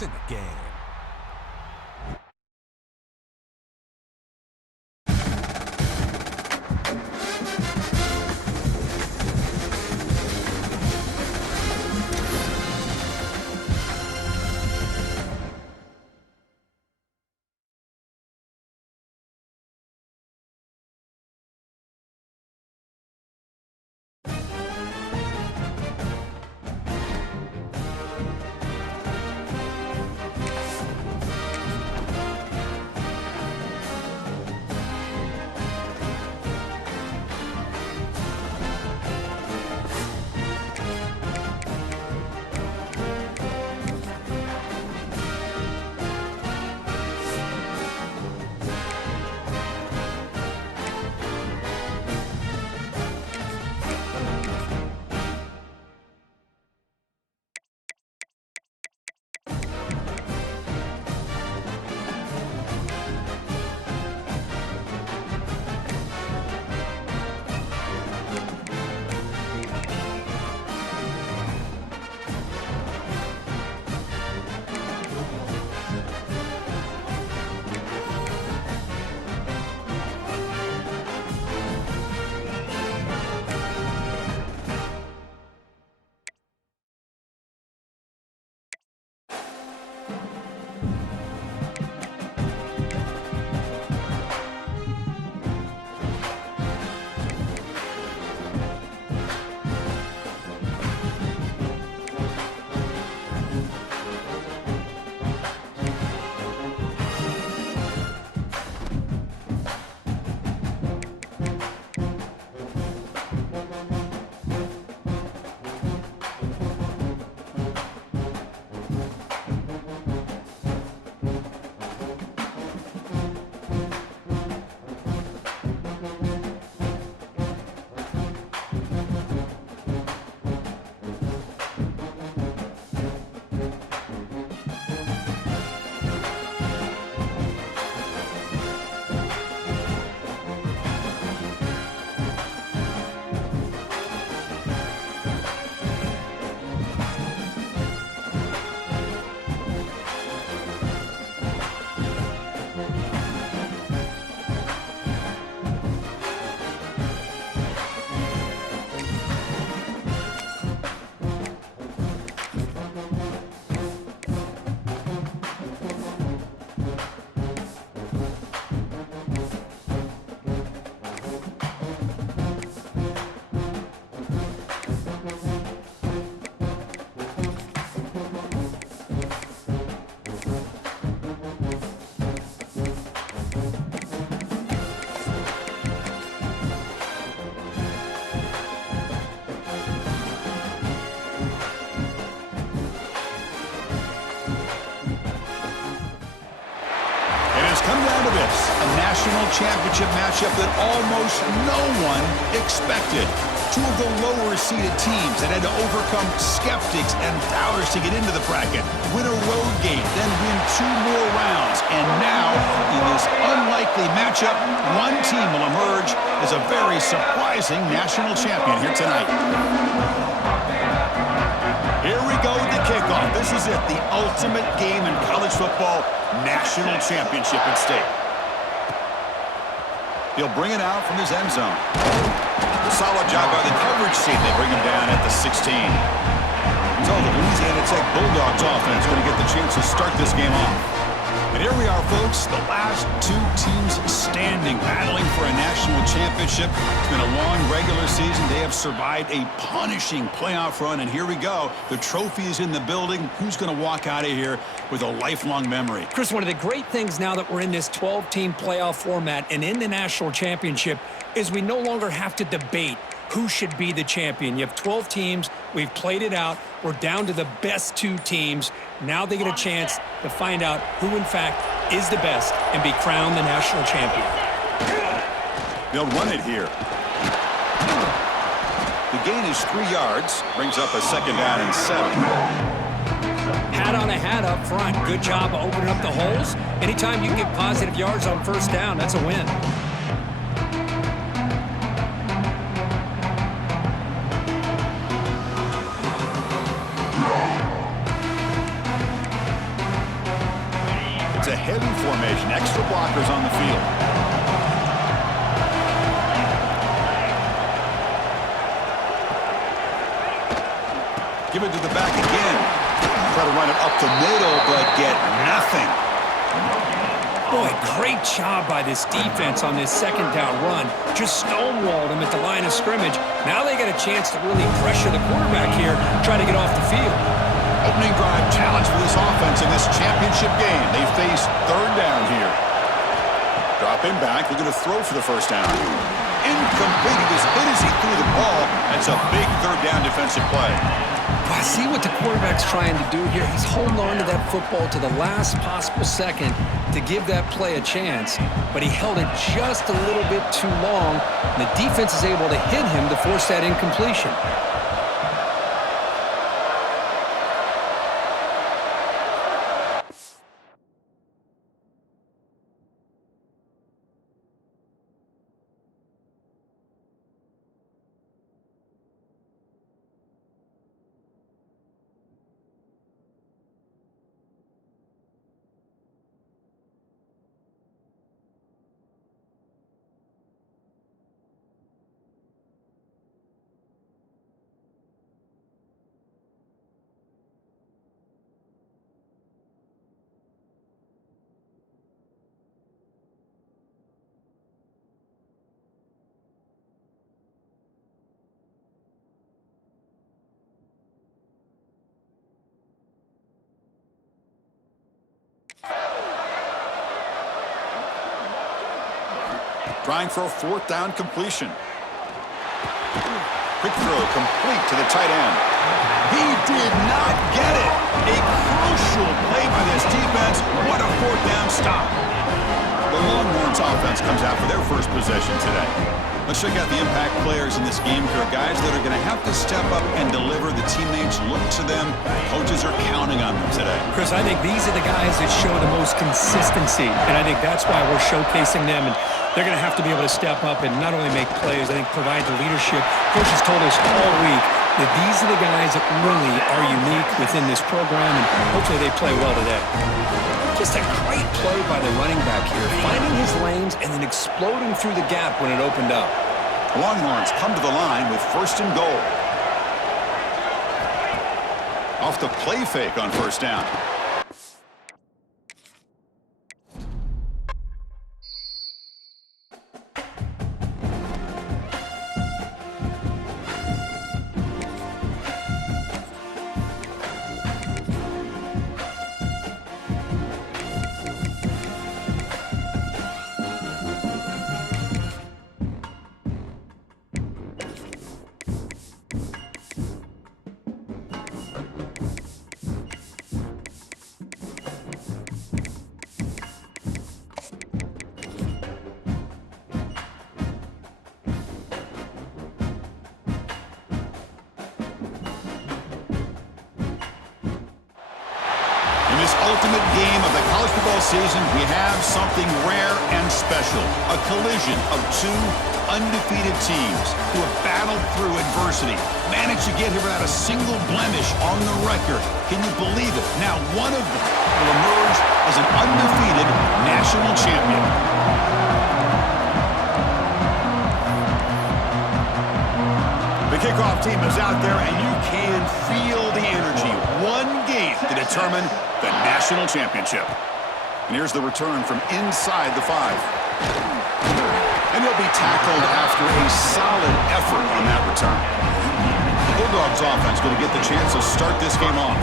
points in the game. National championship matchup that almost no one expected. Two of the lower-seeded teams that had to overcome skeptics and doubters to get into the bracket, win a road game, then win 2 more rounds. And now, in this unlikely matchup, one team will emerge as a very surprising national champion here tonight. Here we go with the kickoff. This is it, the ultimate game in college football, national championship at stake. He'll bring it out from his end zone. Solid job by the coverage team. They bring him down at the 16. So the Louisiana Tech Bulldogs offense going to get the chance to start this game off. And here we are, folks, the last 2 teams standing, battling for a national championship. It's been a long regular season. They have survived a punishing playoff run, and here we go. The trophy is in the building. Who's going to walk out of here with a lifelong memory? Chris, one of the great things now that we're in this 12-team playoff format and in the national championship is we no longer have to debate who should be the champion. You have 12 teams. We've played it out. We're down to the best 2 teams. Now they get a chance to find out who, in fact, is the best and be crowned the national champion. They'll run it here. The gain is 3 yards. Brings up a 2nd down and 7. Hat on a hat up front. Good job opening up the holes. Anytime you can get positive yards on 1st down, that's a win. formation. Extra blockers on the field. Give it to the back again. Try to run it up the middle, but get nothing. Boy, great job by this defense on this second down run. Just stonewalled him at the line of scrimmage. Now they get a chance to really pressure the quarterback here, try to get off the field. Opening drive challenge for this offense in this championship game. They face third down here. Drop him back. They're going to throw for the first down. Incomplete. He was hit as he threw the ball. That's a big third down defensive play. I see what the quarterback's trying to do here. He's holding on to that football to the last possible second to give that play a chance, but he held it just a little bit too long. The defense is able to hit him to force that incompletion. Trying for a fourth down completion. Quick throw complete to the tight end. He did not get it. A crucial play by this defense. What a fourth down stop. The Longhorns offense comes out for their first possession today. Let's check out the impact players in this game here. Guys that are going to have to step up and deliver. The teammates look to them. Coaches are counting on them today. Chris, I think these are the guys that show the most consistency, and I think that's why we're showcasing them. And they're going to have to be able to step up and not only make plays, I think provide the leadership. Coach has told us all week that these are the guys that really are unique within this program, and hopefully they play well today. Just a great play by the running back here, finding his lanes and then exploding through the gap when it opened up. Longhorns come to the line with first and goal. Off the play fake on first down. Ultimate game of the college football season, we have something rare and special. A collision of two undefeated teams who have battled through adversity, managed to get here without a single blemish on the record. Can you believe it? Now one of them will emerge as an undefeated national champion. The kickoff team is out there, and you can feel the energy. One game to determine the national championship. And here's the return from inside the 5. And he'll be tackled after a solid effort on that return. The Bulldogs offense going to get the chance to start this game off.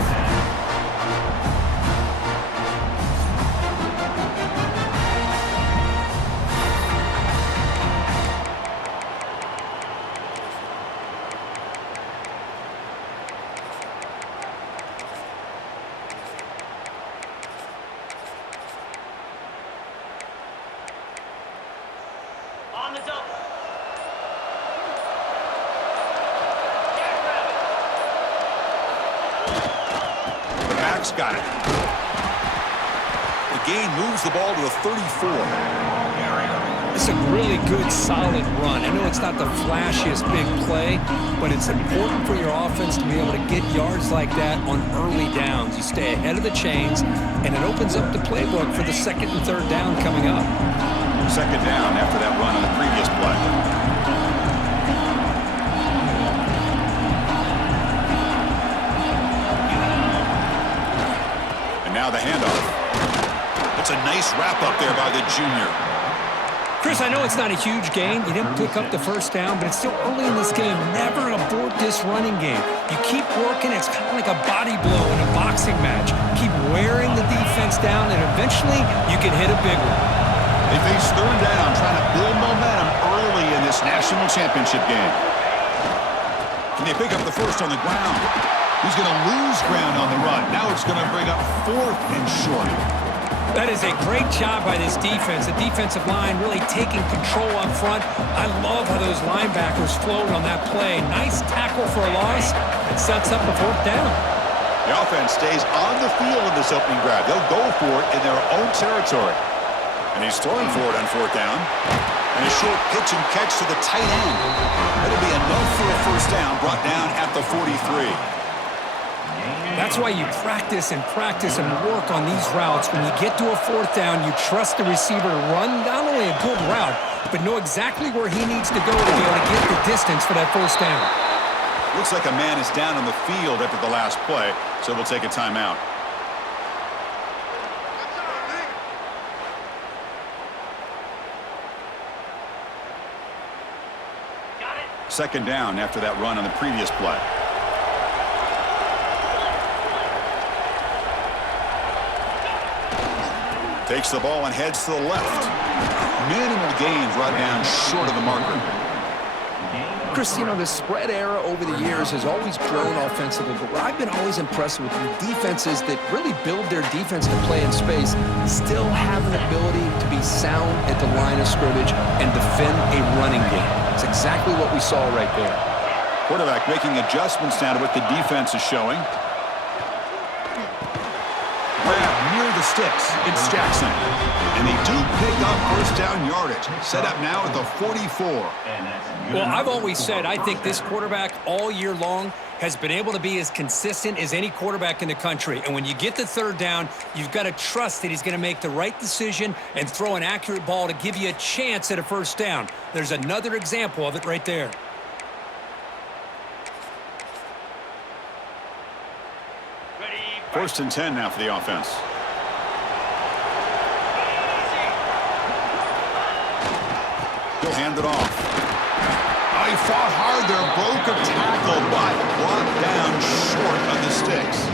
Got it. The gain moves the ball to the 34. It's a really good, solid run. I know it's not the flashiest big play, but it's important for your offense to be able to get yards like that on early downs. You stay ahead of the chains, and it opens up the playbook for the second and third down coming up. Second down after that run on the previous play. And now the handoff. It's a nice wrap up there by the junior. Chris, I know it's not a huge gain. You didn't pick up the first down, but it's still early in this game. Never abort this running game. You keep working. It's kind of like a body blow in a boxing match. Keep wearing the defense down, and eventually you can hit a big one. They face third down, trying to build momentum early in this national championship game. Can they pick up the first on the ground? He's going to lose ground on the run. Now it's going to bring up fourth and short. That is a great job by this defense. The defensive line really taking control up front. I love how those linebackers flowed on that play. Nice tackle for a loss. It sets up the fourth down. The offense stays on the field in this opening drive. They'll go for it in their own territory. And he's throwing for it on fourth down. And a short pitch and catch to the tight end. That'll be enough for a first down, brought down at the 43. That's why you practice and work on these routes. When you get to a fourth down, you trust the receiver to run not only a good route, but know exactly where he needs to go to be able to get the distance for that first down. Looks like a man is down on the field after the last play, so we'll take a timeout. Second down after that run on the previous play. Takes the ball and heads to the left. Minimal gain brought down short of the marker. Chris, you know, the spread era over the years has always grown offensively, but what I've been always impressed with defenses that really build their defense to play in space still have an ability to be sound at the line of scrimmage and defend a running game. It's exactly what we saw right there. Quarterback making adjustments now to what the defense is showing. Grab near the sticks. It's Jackson. And they do pick up first down yardage. Set up now at the 44. Well, I've always said I think this quarterback all year long has been able to be as consistent as any quarterback in the country. And when you get to third down, you've got to trust that he's going to make the right decision and throw an accurate ball to give you a chance at a first down. There's another example of it right there. First and 10 now for the offense. He'll hand it off. He fought hard there, broke a tackle, but brought down short of the sticks.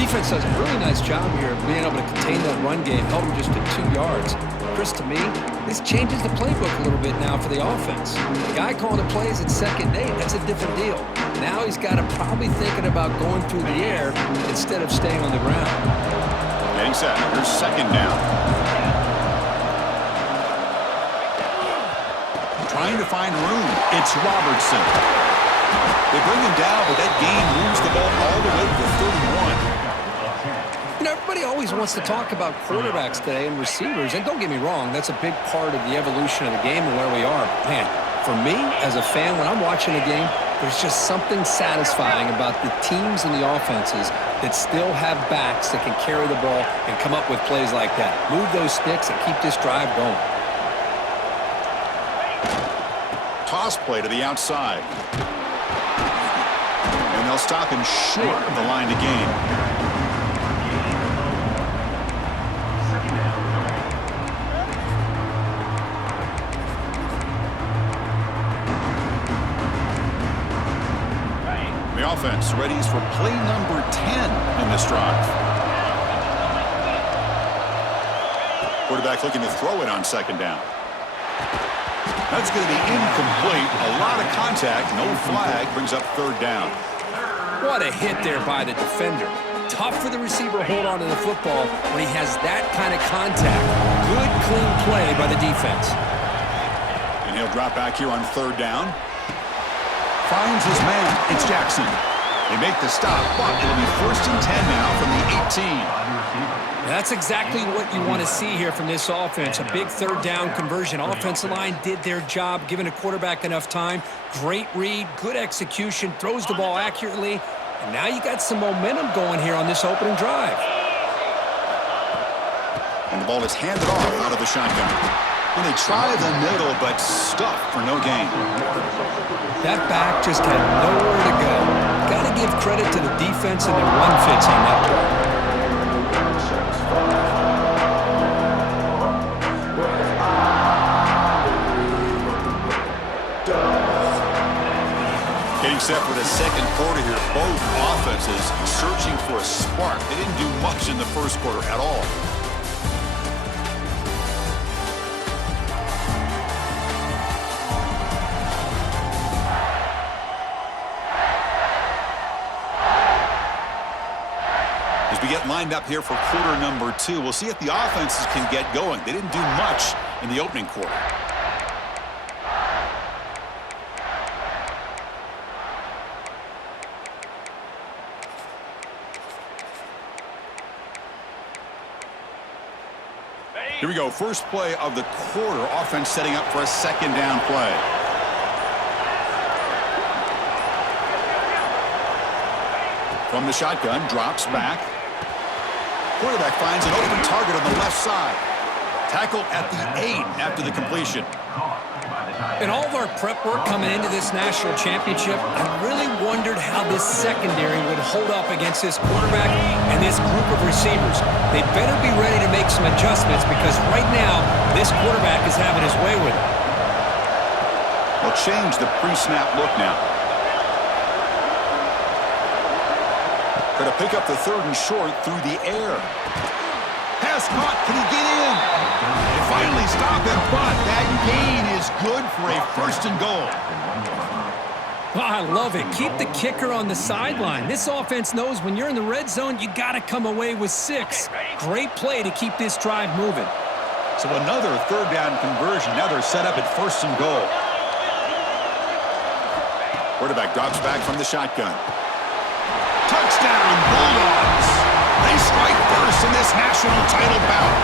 Defense does a really nice job here of being able to contain that run game, held him just to 2 yards. Chris, to me, this changes the playbook a little bit now for the offense. The guy calling the plays at second and 8, that's a different deal. Now he's got to probably thinking about going through the air instead of staying on the ground. Getting set. Here's second down. Trying to find room. It's Robertson. They bring him down, but that gain moves the ball all the way to the 31. You know, everybody always wants to talk about quarterbacks today and receivers, and don't get me wrong, that's a big part of the evolution of the game and where we are. Man, for me, as a fan, when I'm watching a game, there's just something satisfying about the teams and the offenses that still have backs that can carry the ball and come up with plays like that. Move those sticks and keep this drive going. Toss play to the outside. And they'll stop him short of the line to gain. The offense readies for play number 10 in this drive. Quarterback looking to throw it on second down. That's going to be incomplete. A lot of contact. No flag. Brings up third down. What a hit there by the defender. Tough for the receiver to hold on to the football when he has that kind of contact. Good, clean play by the defense. And he'll drop back here on third down. Finds his man. It's Jackson. They make the stop, but it'll be 1st and 10 now from the 18. That's exactly what you want to see here from this offense. A big 3rd down conversion. Offensive line did their job, giving a quarterback enough time. Great read, good execution, throws the ball accurately. And now you got some momentum going here on this opening drive. And the ball is handed off out of the shotgun. And they try the middle, but stuffed for no gain. That back just had nowhere to go. Got to give credit to the defense and their run fits on that play. Getting set for the second quarter here. Both offenses searching for a spark. They didn't do much in the first quarter at all. As we get lined up here for quarter number 2, we'll see if the offenses can get going. They didn't do much in the opening quarter. Here we go, first play of the quarter. Offense setting up for a 2nd down play. From the shotgun, drops back. Quarterback finds an open target on the left side. Tackle at the 8 after the completion. In all of our prep work coming into this national championship, I really wondered how this secondary would hold up against this quarterback and this group of receivers. They better be ready to make some adjustments because right now, this quarterback is having his way with it. They'll change the pre-snap look now. Going to pick up the 3rd and short through the air. Pass caught. Can he get in? They finally stop it, but that gain is good for a 1st and goal. Oh, I love it. Keep the kicker on the sideline. This offense knows when you're in the red zone, you got to come away with 6. Great play to keep this drive moving. So another 3rd down conversion. Now they're set up at 1st and goal. Quarterback drops back from the shotgun. Touchdown, Bulldogs! They strike first in this national title bout.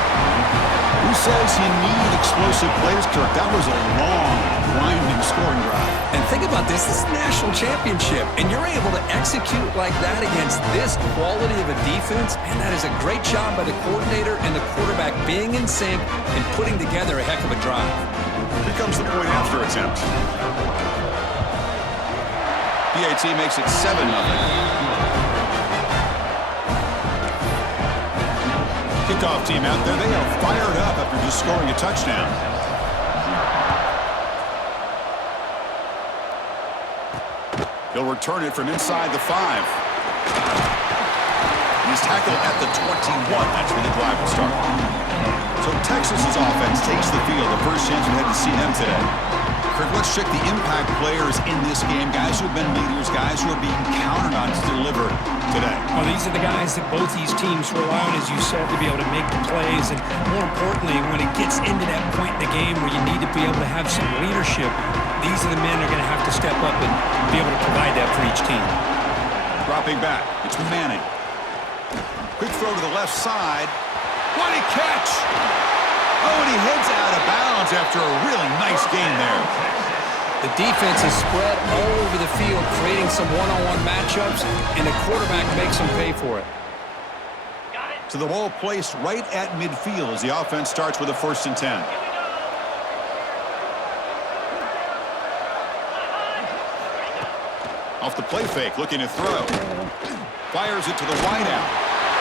Who says you need explosive plays, Kirk? That was a long, grinding scoring drive. And think about this. This is a national championship, and you're able to execute like that against this quality of a defense. Man, that is a great job by the coordinator and the quarterback being in sync and putting together a heck of a drive. Here comes the point after attempt. PAT makes it 7-0. Kickoff team out there. They are fired up after just scoring a touchdown. He'll return it from inside the 5. He's tackled at the 21. That's where the drive will start. So Texas's offense takes the field. The first chance we had to see them today. Kirk, let's check the impact players in this game. Guys who have been leaders, guys who are being counted on to deliver today. Well, these are the guys that both these teams rely on, as you said, to be able to make the plays. And more importantly, when it gets into that point in the game where you need to be able to have some leadership, these are the men that are going to have to step up and be able to provide that for each team. Dropping back, it's Manning. Quick throw to the left side. What a catch! Oh, and he heads out of bounds after a really nice gain there. The defense is spread all over the field, creating some one-on-one matchups, and the quarterback makes them pay for it. So the ball placed right at midfield as the offense starts with a 1st and 10. Off the play fake, looking to throw. Fires it to the wideout.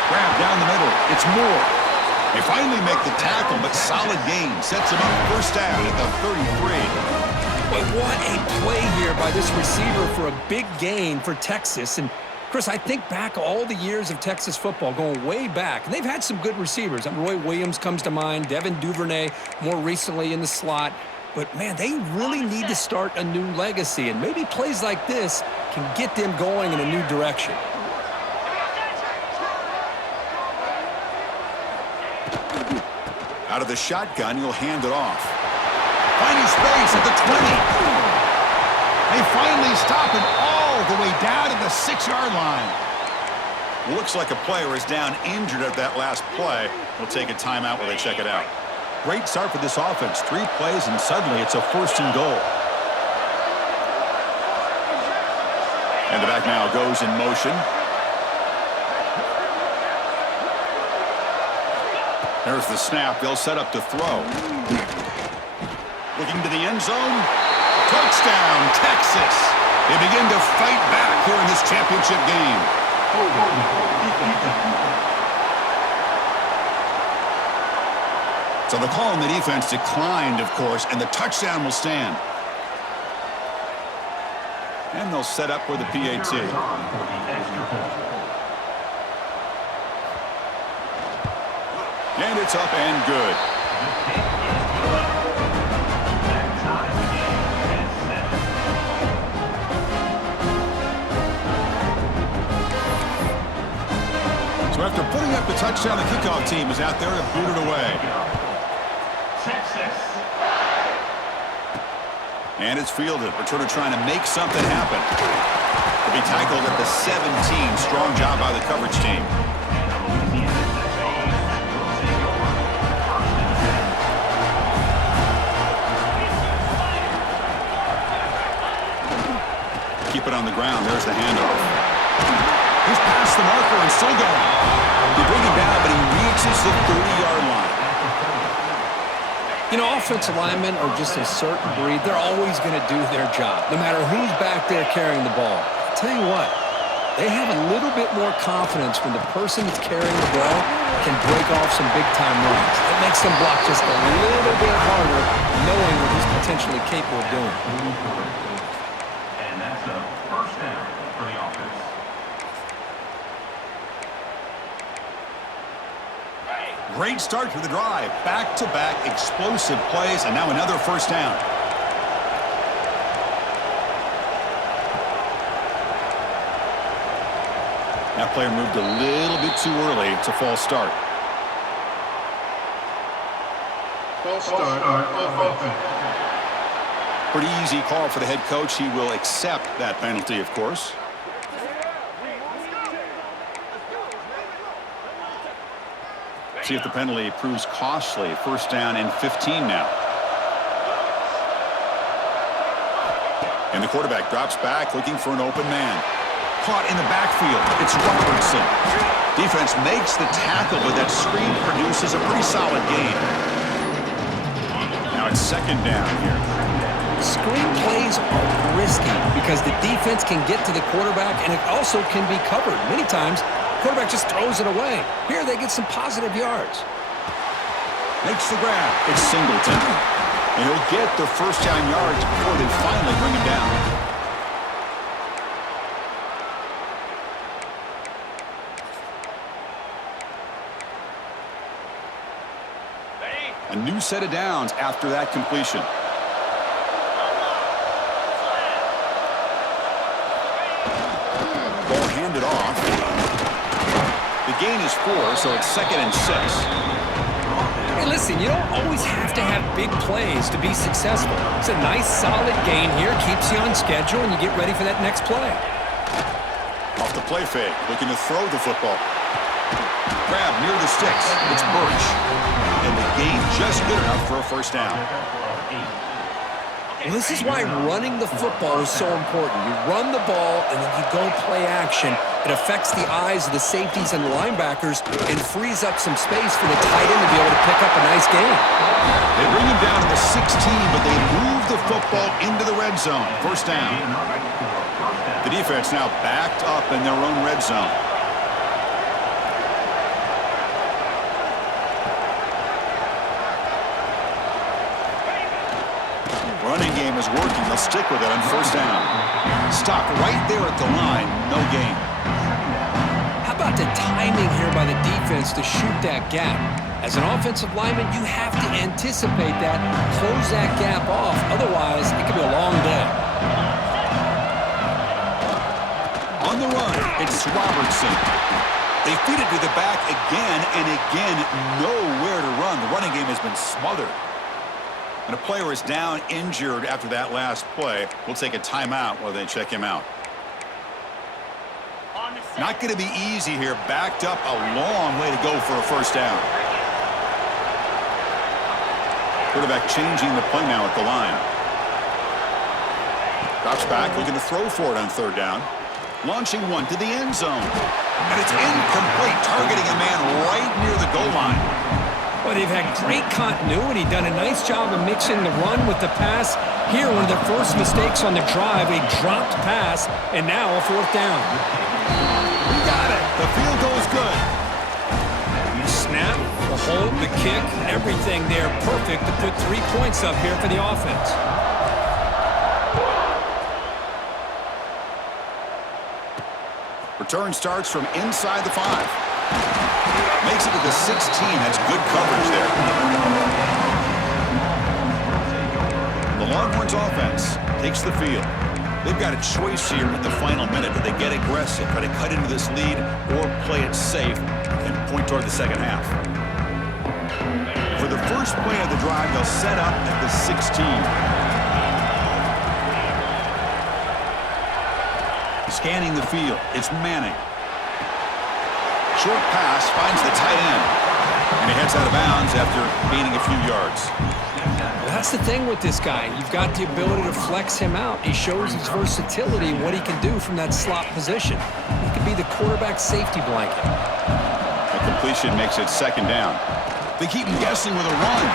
Grab down the middle. It's Moore. They finally make the tackle, but solid gain. Sets him up 1st down at the 33. But what a play here by this receiver for a big gain for Texas. And, Chris, I think back all the years of Texas football, going way back, and they've had some good receivers. Roy Williams comes to mind, Devin Duvernay more recently in the slot. But, man, they really need to start a new legacy, and maybe plays like this can get them going in a new direction. Out of the shotgun, he'll hand it off. Finding space at the 20. They finally stop him all the way down to the the 6-yard line. Looks like a player is down injured at that last play. We'll take a timeout while they check it out. Great start for this offense. 3 plays, and suddenly it's a 1st and goal. And the back now goes in motion. There's the snap. They'll set up to throw. Looking to the end zone. Touchdown, Texas. They begin to fight back here in this championship game. So the call on the defense declined, of course, and the touchdown will stand. And they'll set up for the PAT. And it's up and good. So after putting up the touchdown, the kickoff team is out there to boot it away. And it's fielded. Returner trying to make something happen. He'll be tackled at the 17. Strong job by the coverage team. Keep it on the ground. There's the handoff. He's past the marker and still going. They bring him down, but he reaches the 30-yard line. You know, offensive linemen are just a certain breed. They're always going to do their job, no matter who's back there carrying the ball. I'll tell you what, they have a little bit more confidence when the person that's carrying the ball can break off some big-time runs. It makes them block just a little bit harder, knowing what he's potentially capable of doing. And that's a 1st down for the offense. Great start to the drive. Back-to-back explosive plays, and now another 1st down. That player moved a little bit too early. It's a false start. False start on offense. Pretty easy call for the head coach. He will accept that penalty, of course. See if the penalty proves costly. 1st down and 15 now. And the quarterback drops back looking for an open man. Caught in the backfield. It's Robertson. Defense makes the tackle, but that screen produces a pretty solid gain. Now it's 2nd down here. Screen plays are risky because the defense can get to the quarterback, and it also can be covered. Many times, quarterback just throws it away. Here they get some positive yards. Makes the grab. It's Singleton. And he'll get the 1st down yards before they finally bring him down. A new set of downs after that completion. Ball handed off. The gain is 4, so it's 2nd and 6. Hey, listen, you don't always have to have big plays to be successful. It's a nice, solid gain here. Keeps you on schedule, and you get ready for that next play. Off the play fake, looking to throw the football. Grab near the sticks. It's Birch. And the gain just good enough for a 1st down. Well, this is why running the football is so important. You run the ball, and then you go play action. It affects the eyes of the safeties and the linebackers and frees up some space for the tight end to be able to pick up a nice gain. They bring him down to the 16, but they move the football into the red zone. 1st down. The defense now backed up in their own red zone. Running game is working. They'll stick with it on 1st down. Stop right there at the line. No gain. How about the timing here by the defense to shoot that gap? As an offensive lineman, you have to anticipate that, close that gap off. Otherwise, it could be a long day. On the run, it's Robertson. They feed it to the back again and again. Nowhere to run. The running game has been smothered. And a player is down injured after that last play. We'll take a timeout while they check him out. Not going to be easy here. Backed up a long way to go for a first down. Quarterback changing the play now at the line. Drops back, looking to throw for it on third down. Launching one to the end zone. And it's incomplete, targeting a man right near the goal line. Well, they've had great continuity, done a nice job of mixing the run with the pass. Here, one of their first mistakes on the drive, a dropped pass, and now a fourth down. We got it. The field goal is good. Snap, the hold, the kick, everything there perfect to put 3 points up here for the offense. Return starts from inside the 5. Makes it to the 16. That's good coverage there. The Longhorns offense takes the field. They've got a choice here in the final minute. Do they get aggressive, try to cut into this lead, or play it safe and point toward the second half? For the first play of the drive, they'll set up at the 16. Scanning the field, it's Manning. Short pass finds the tight end. And he heads out of bounds after gaining a few yards. Well, that's the thing with this guy. You've got the ability to flex him out. He shows his versatility and what he can do from that slot position. He could be the quarterback safety blanket. The completion makes it second down. They keep him guessing with a run.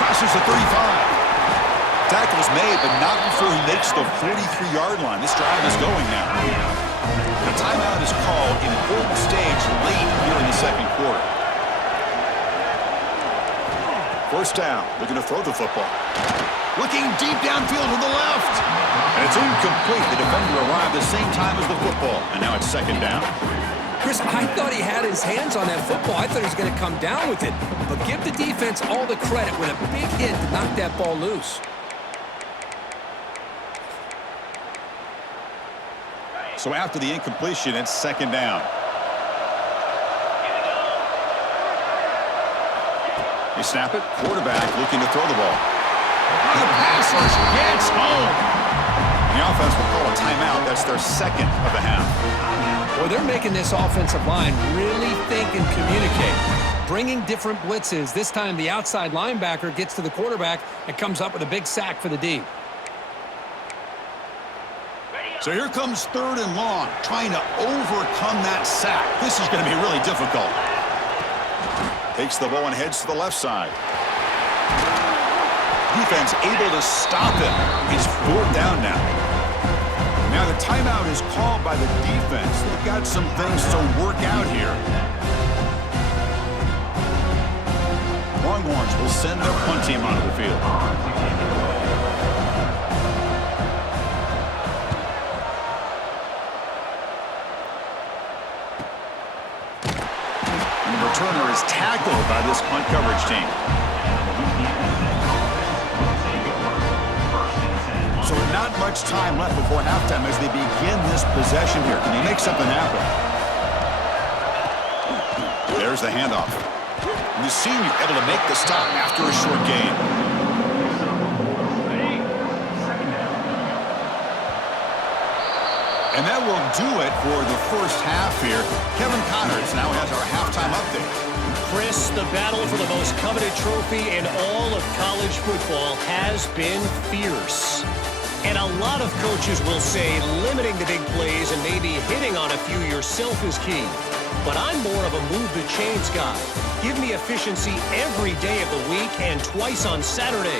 Crosses the 35. Tackle's made, but not before he makes the 43-yard line. This drive is going now. The timeout is called. Important stage late here in the second quarter. First down, looking to throw the football. Looking deep downfield to the left. And it's incomplete. The defender arrived the same time as the football. And now it's second down. Chris, I thought he had his hands on that football. I thought he was going to come down with it. But give the defense all the credit with a big hit to knock that ball loose. So after the incompletion, it's second down. They snap it. Quarterback looking to throw the ball. The pass rush gets home. The offense will call a timeout. That's their second of the half. Well, they're making this offensive line really think and communicate. Bringing different blitzes. This time the outside linebacker gets to the quarterback and comes up with a big sack for the D. So here comes third and long, trying to overcome that sack. This is going to be really difficult. Takes the ball and heads to the left side. Defense able to stop him. It's fourth down now. Now the timeout is called by the defense. They've got some things to work out here. Longhorns will send their punt team onto the field. Returner is tackled by this punt coverage team. So not much time left before halftime as they begin this possession here. Can they make something happen? There's the handoff. And the senior able to make the stop after a short gain. And that will do it for the first half here. Kevin Connors now has our halftime update. Chris, the battle for the most coveted trophy in all of college football has been fierce. And a lot of coaches will say limiting the big plays and maybe hitting on a few yourself is key. But I'm more of a move the chains guy. Give me efficiency every day of the week and twice on Saturday.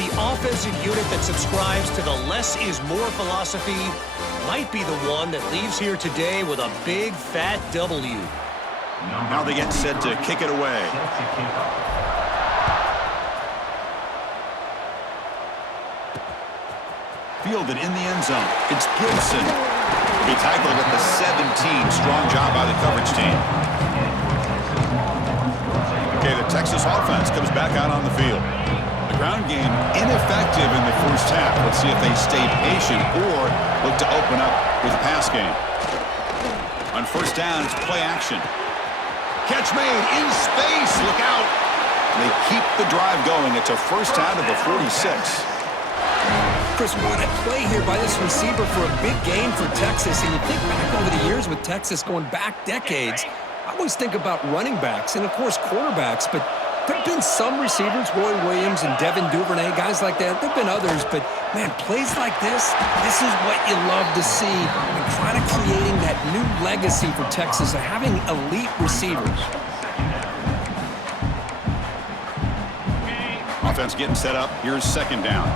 The offensive unit that subscribes to the less is more philosophy might be the one that leaves here today with a big fat W. Now they get set to kick it away. Fielded in the end zone. It's Gibson. He tackled at the 17. Strong job by the coverage team. Okay, the Texas offense comes back out on the field. The ground game ineffective in the first half. Let's see if they stay patient or look to open up with a pass game. On first down, it's play action. Catch made in space. Look out. They keep the drive going. It's a first down to the 46. Chris, what a play here by this receiver for a big gain for Texas. And you think back over the years with Texas going back decades, I always think about running backs and, of course, quarterbacks. But there have been some receivers, Roy Williams and Devin Duvernay, guys like that. There have been others. But, man, plays like this is what you love to see. And kind of creating that new legacy for Texas of having elite receivers. Offense getting set up. Here's second down.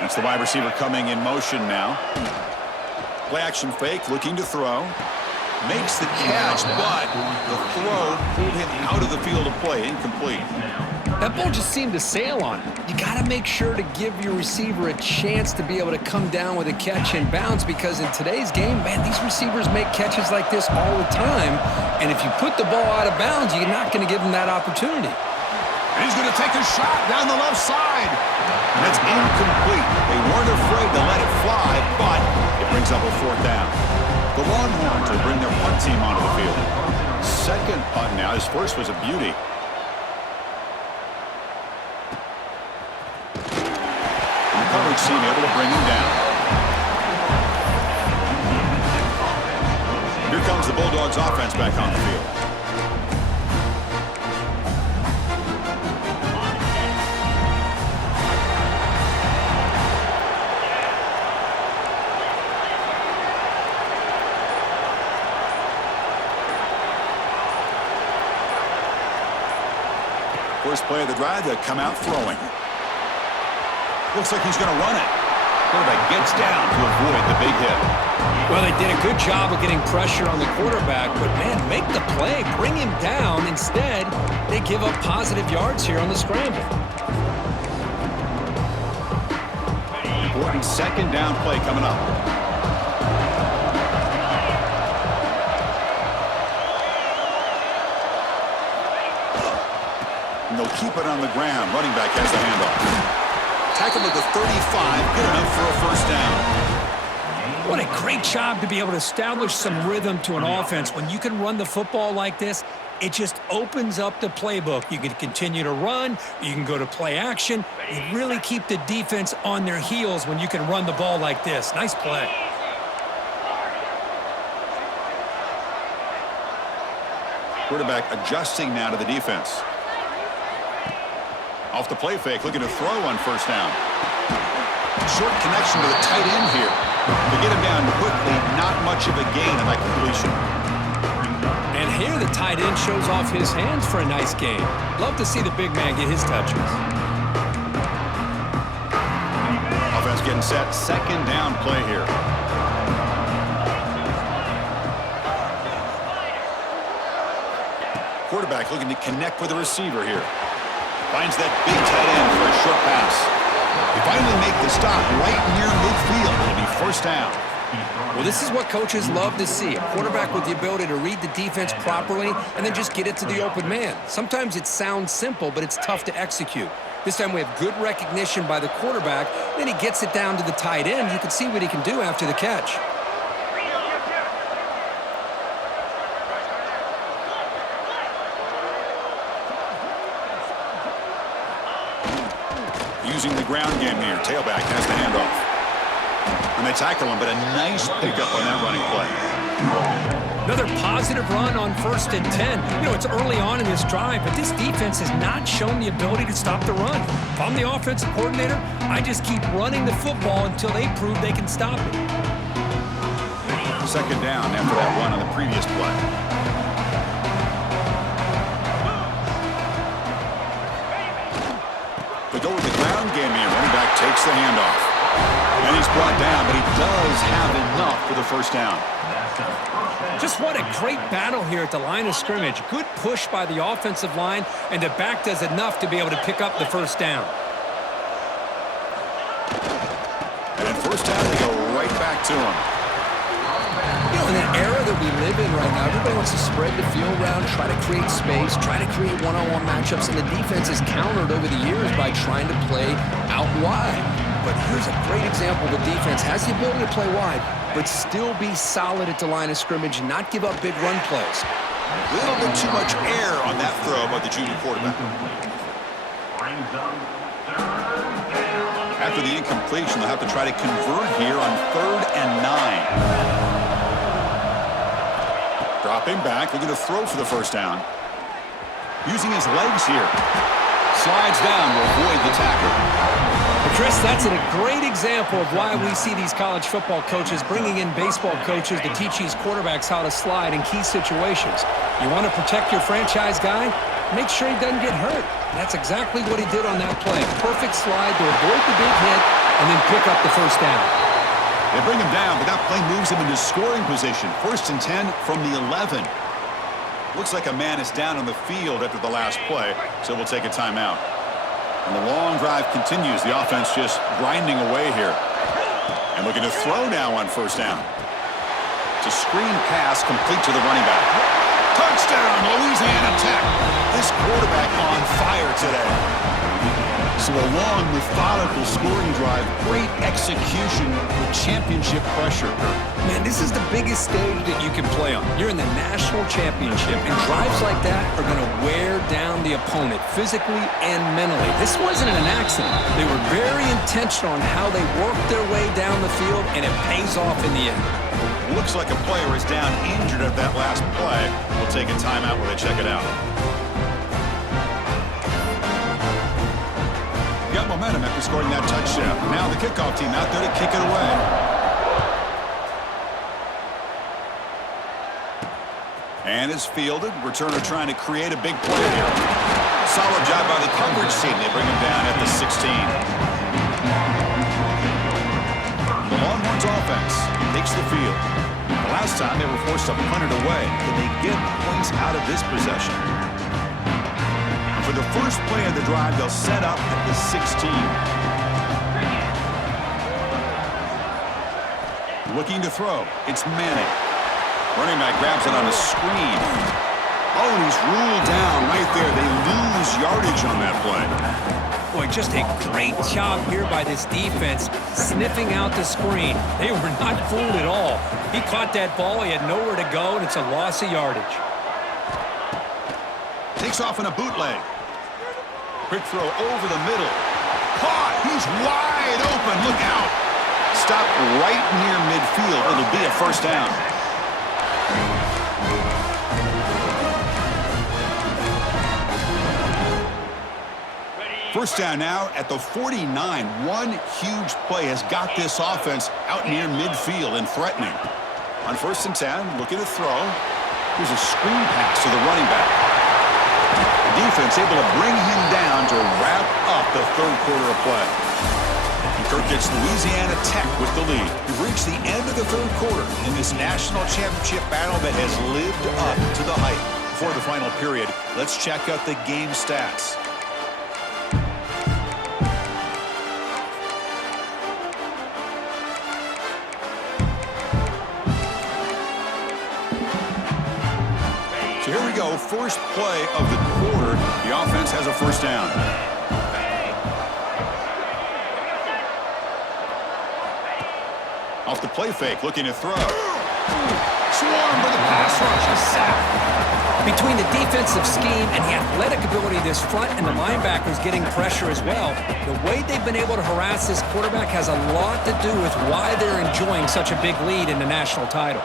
That's the wide receiver coming in motion now. Play action fake, looking to throw. Makes the catch, but the throw pulled him out of the field of play. Incomplete. That ball just seemed to sail on it. You got to make sure to give your receiver a chance to be able to come down with a catch and bounce, because in today's game, man, these receivers make catches like this all the time. And if you put the ball out of bounds, you're not going to give them that opportunity. And he's going to take a shot down the left side. And it's incomplete. They weren't afraid to let it fly, but it brings up a fourth down. The Longhorns will bring their punt team onto the field. Second punt now. His first was a beauty. The coverage team able to bring him down. Here comes the Bulldogs offense back on the field. First play of the drive, they come out throwing. Looks like he's going to run it. Quarterback gets down to avoid the big hit. Well, they did a good job of getting pressure on the quarterback, but, man, make the play, bring him down. Instead, they give up positive yards here on the scramble. Important second down play coming up. And they'll keep it on the ground. Running back has the handoff. Tackle at the 35, good enough for a first down. What a great job to be able to establish some rhythm to an offense. When you can run the football like this, it just opens up the playbook. You can continue to run. You can go to play action. You really keep the defense on their heels when you can run the ball like this. Nice play. Quarterback adjusting now to the defense. Off the play fake, looking to throw on first down. Short connection to the tight end here. To get him down quickly, not much of a gain on that completion. And here the tight end shows off his hands for a nice gain. Love to see the big man get his touches. Offense getting set. Second down play here. Quarterback looking to connect with the receiver here. Finds that big tight end for a short pass. They finally make the stop right near midfield. It'll be first down. Well, this is what coaches love to see. A quarterback with the ability to read the defense properly and then just get it to the open man. Sometimes it sounds simple, but it's tough to execute. This time we have good recognition by the quarterback. Then he gets it down to the tight end. You can see what he can do after the catch. Using the ground game here. Tailback has the handoff. And they tackle him, but a nice pickup on that running play. Another positive run on 1st and 10. You know, it's early on in this drive, but this defense has not shown the ability to stop the run. If I'm the offensive coordinator, I just keep running the football until they prove they can stop it. Second down after that run on the previous play. They go with the ground game here. Running back takes the handoff. And he's brought down, but he does have enough for the first down. Just what a great battle here at the line of scrimmage. Good push by the offensive line, and the back does enough to be able to pick up the first down. And at first down, they go right back to him. You know, in the era that we live in right now, everybody wants to spread the field around, try to create space, try to create one-on-one matchups, and the defense has countered over the years by trying to play out wide. But here's a great example. The defense has the ability to play wide, but still be solid at the line of scrimmage and not give up big run plays. A little bit too much air on that throw by the junior quarterback. brings up third down. After the incompletion, they'll have to try to convert here on 3rd and 9. Dropping back, looking to throw for the first down. Using his legs here. Slides down to avoid the tackle. Chris, that's a great example of why we see these college football coaches bringing in baseball coaches to teach these quarterbacks how to slide in key situations. You want to protect your franchise guy? Make sure he doesn't get hurt. That's exactly what he did on that play. Perfect slide to avoid the big hit and then pick up the first down. They bring him down, but that play moves him into scoring position. 1st and 10 from the 11. Looks like a man is down on the field after the last play, so we'll take a timeout. And the long drive continues. The offense just grinding away here. And looking to throw now on 1st down. It's a screen pass complete to the running back. Touchdown, Louisiana Tech. This quarterback on fire today. So a long, methodical scoring drive. Great execution with championship pressure. Man, this is the biggest stage that you can play on. You're in the national championship, and drives like that are going to wear down the opponent physically and mentally. This wasn't an accident. They were very intentional on how they worked their way down the field, and it pays off in the end. Looks like a player is down injured at that last play. We'll take a timeout while they check it out. Got momentum after scoring that touchdown. Now the kickoff team out there to kick it away. And it's fielded. Returner trying to create a big play here. Solid job by the coverage team. They bring him down at the 16. The Longhorns offense takes the field. The last time they were forced to punt it away. Can they get points out of this possession? For the first play of the drive, they'll set up at the 16. Looking to throw. It's Manning. Running back grabs it on a screen. Oh, and he's ruled down right there. They lose yardage on that play. Boy, just a great job here by this defense, sniffing out the screen. They were not fooled at all. He caught that ball. He had nowhere to go, and it's a loss of yardage. Takes off in a bootleg. Quick throw over the middle. Caught. He's wide open. Look out. Stop right near midfield. It'll be a first down. First down now at the 49. One huge play has got this offense out near midfield and threatening. On 1st and 10, looking to throw. Here's a screen pass to the running back. The defense able to bring him down to wrap up the 3rd quarter of play. And Kirk gets Louisiana Tech with the lead. We've reached the end of the 3rd quarter in this national championship battle that has lived up to the hype. Before the final period, let's check out the game stats. So here we go, first play of the quarter. The offense has a first down. Off the play fake, looking to throw. Swarm with a pass rush, a sack. Between the defensive scheme and the athletic ability of this front and the linebackers getting pressure as well, the way they've been able to harass this quarterback has a lot to do with why they're enjoying such a big lead in the national title.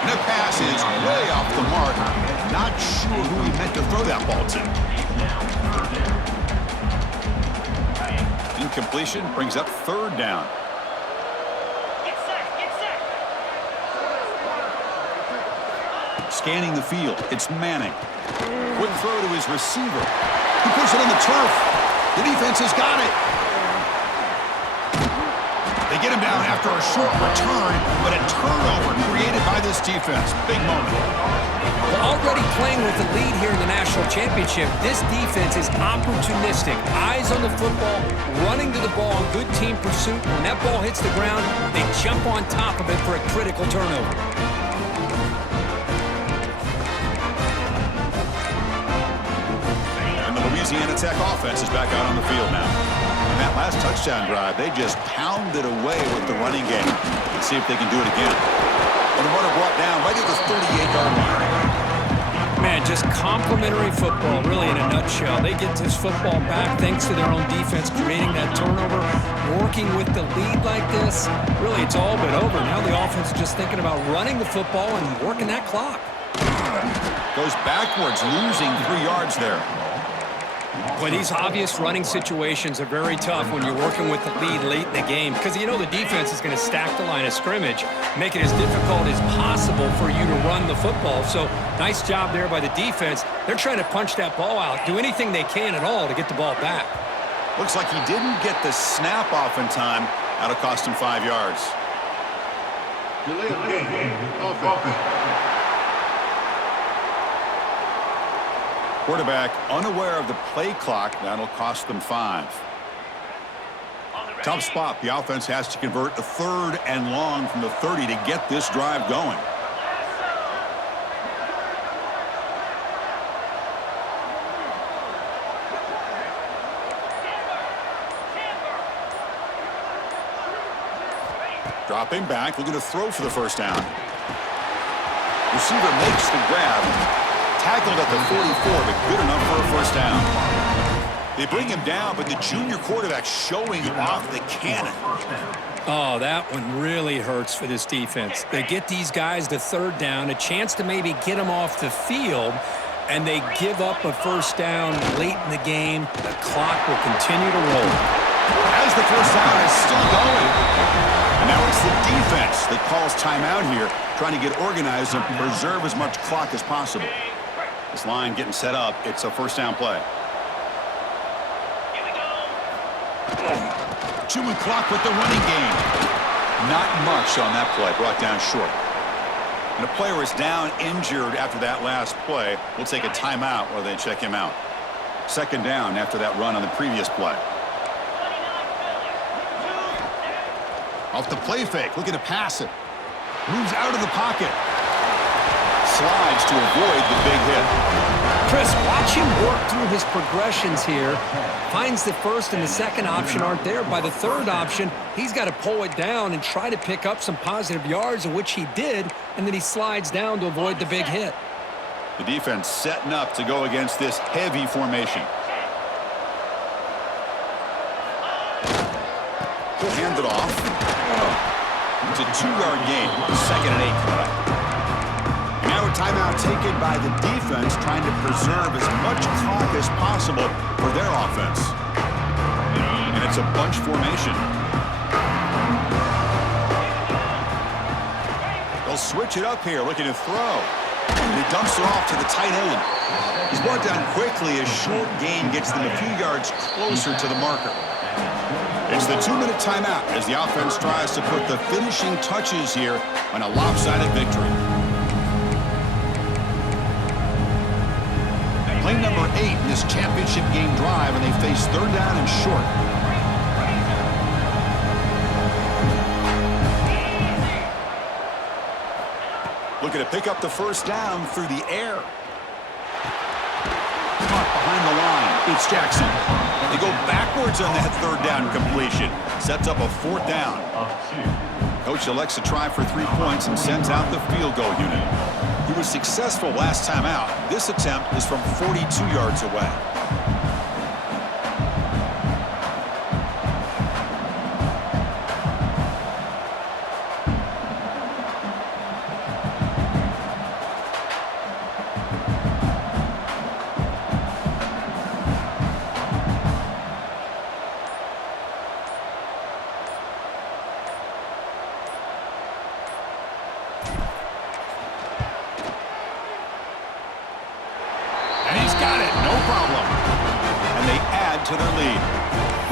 And the pass is way off the mark. Not sure who he meant to throw that ball to. Incompletion brings up 3rd down. Scanning the field. It's Manning. Quick throw to his receiver. He puts it on the turf. The defense has got it. They get him down after a short return, but a turnover created by this defense. Big moment. Well, already playing with the lead here in the national championship, this defense is opportunistic. Eyes on the football, running to the ball, good team pursuit. When that ball hits the ground, they jump on top of it for a critical turnover. And the Louisiana Tech offense is back out on the field now. And that last touchdown drive, they just pounded away with the running game. Let's see if they can do it again. And the runner brought down right at the 38-yard line. Man, just complimentary football, really, in a nutshell. They get this football back thanks to their own defense, creating that turnover, working with the lead like this. Really, it's all but over. Now the offense is just thinking about running the football and working that clock. Goes backwards, losing 3 yards there. Boy, these obvious running situations are very tough when you're working with the lead late in the game because you know the defense is going to stack the line of scrimmage, make it as difficult as possible for you to run the football. So nice job there by the defense. They're trying to punch that ball out, do anything they can at all to get the ball back. Looks like he didn't get the snap off in time. That'll cost him 5 yards. Delay of game. Offense. Quarterback unaware of the play clock. That'll cost them 5. Tough spot. The offense has to convert a 3rd and long from the 30 to get this drive going. Dropping back, looking to throw for the first down. Receiver makes the grab. Tackled at the 44, but good enough for a first down. They bring him down, but the junior quarterback showing off the cannon. Oh, that one really hurts for this defense. They get these guys to 3rd down, a chance to maybe get them off the field, and they give up a first down late in the game. The clock will continue to roll. As the first down is still going. And now it's the defense that calls timeout here, trying to get organized and preserve as much clock as possible. This line getting set up. It's a first down play. Chewing clock with the running game. Not much on that play. Brought down short. And a player is down injured after that last play. We'll take a timeout while they check him out. 2nd down after that run on the previous play. Off the play fake. Looking to pass it. Moves out of the pocket. Slides to avoid the big hit. Chris, watch him work through his progressions here. Finds the first and the second option aren't there. By the 3rd option, he's got to pull it down and try to pick up some positive yards, of which he did, and then he slides down to avoid the big hit. The defense setting up to go against this heavy formation. He'll hand it off. It's a 2-yard gain. 2nd and 8 coming up. Now a timeout taken by the defense, trying to preserve as much clock as possible for their offense. And it's a bunch formation. They'll switch it up here, looking to throw. And he dumps it off to the tight end. He's brought down quickly as short gain gets them a few yards closer to the marker. It's the 2-minute timeout as the offense tries to put the finishing touches here on a lopsided victory. Play number 8 in this championship game drive, and they face 3rd down and short. Looking to pick up the first down through the air. Caught behind the line. It's Jackson. They go backwards on that 3rd down completion. Sets up a 4th down. Coach elects to try for 3 points and sends out the field goal unit. He was successful last time out. This attempt is from 42 yards away. To their lead.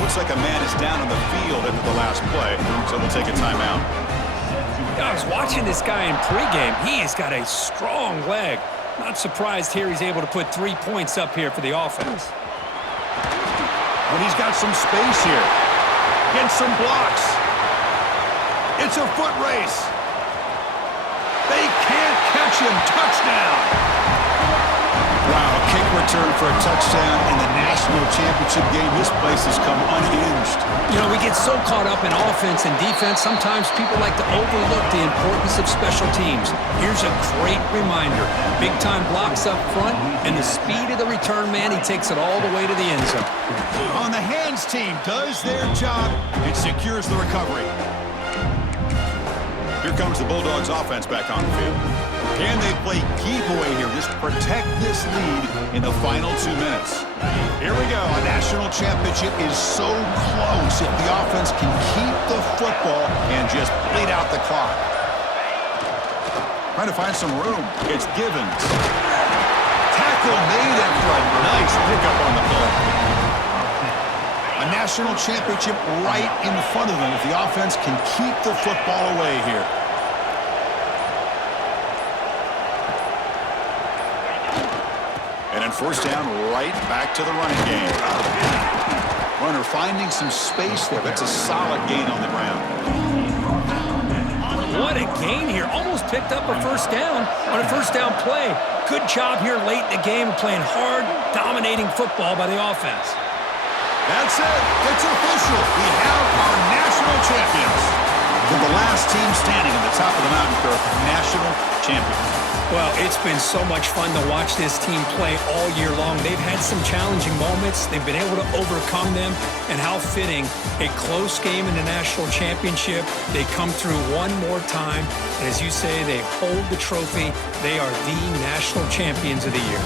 Looks like a man is down on the field after the last play, so we'll take a timeout. I was watching this guy in pregame. He has got a strong leg. Not surprised here he's able to put 3 points up here for the offense. But he's got some space here. Gets some blocks. It's a foot race. They can't catch him. Touchdown. Wow, kick kick return for a touchdown in the national championship game. This place has come unhinged. You know, we get so caught up in offense and defense, sometimes people like to overlook the importance of special teams. Here's a great reminder. Big-time blocks up front, and the speed of the return man, he takes it all the way to the end zone. On the hands team does their job and secures the recovery. Here comes the Bulldogs offense back on the field. Can they play keep away here? Just protect this lead in the final 2 minutes. Here we go. A national championship is so close if the offense can keep the football and just bleed out the clock. Trying to find some room. It's Givens. Tackle made after a nice pickup on the play. A national championship right in front of them if the offense can keep the football away here. And then first down, right back to the running game. Runner finding some space there. That's a solid gain on the ground. What a gain here. Almost picked up a first down on a first down play. Good job here late in the game of playing hard, dominating football by the offense. That's it. It's official. We have our national champions. With the last team standing at the top of the mountain, Kirk, national champions. Well, it's been so much fun to watch this team play all year long. They've had some challenging moments. They've been able to overcome them. And how fitting, a close game in the national championship. They come through one more time. And as you say, they hold the trophy. They are the national champions of the year.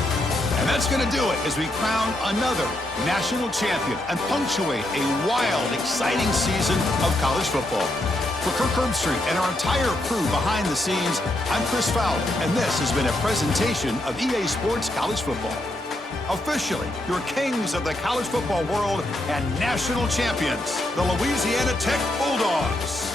And that's going to do it as we crown another national champion and punctuate a wild, exciting season of college football. For Kirk Herbstreit and our entire crew behind the scenes, I'm Chris Fowler, and this has been a presentation of EA Sports College Football. Officially, your kings of the college football world and national champions, the Louisiana Tech Bulldogs.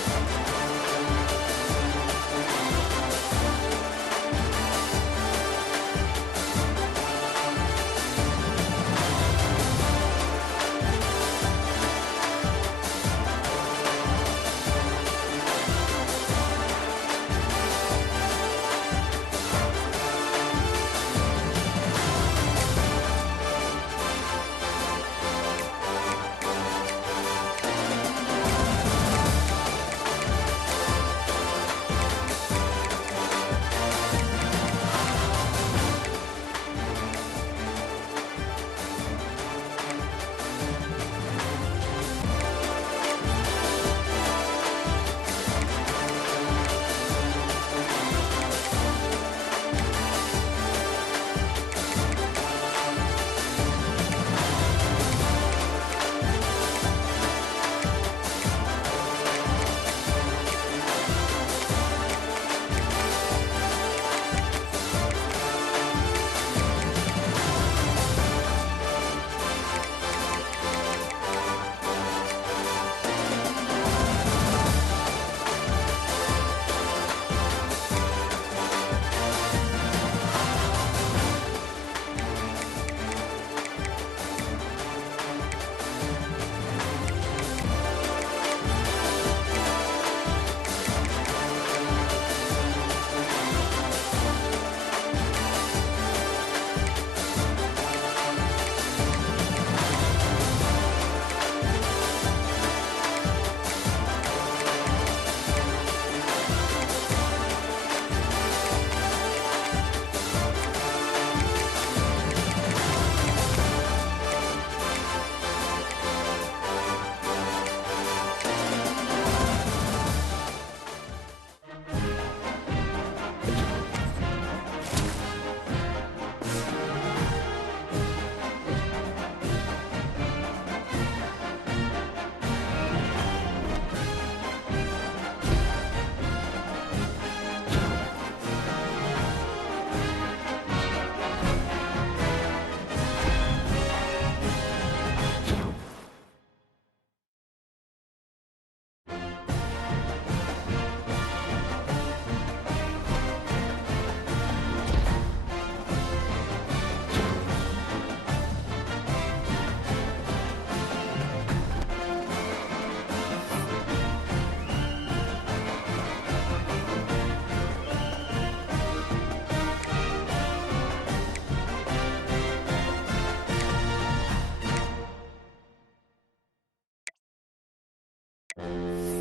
game.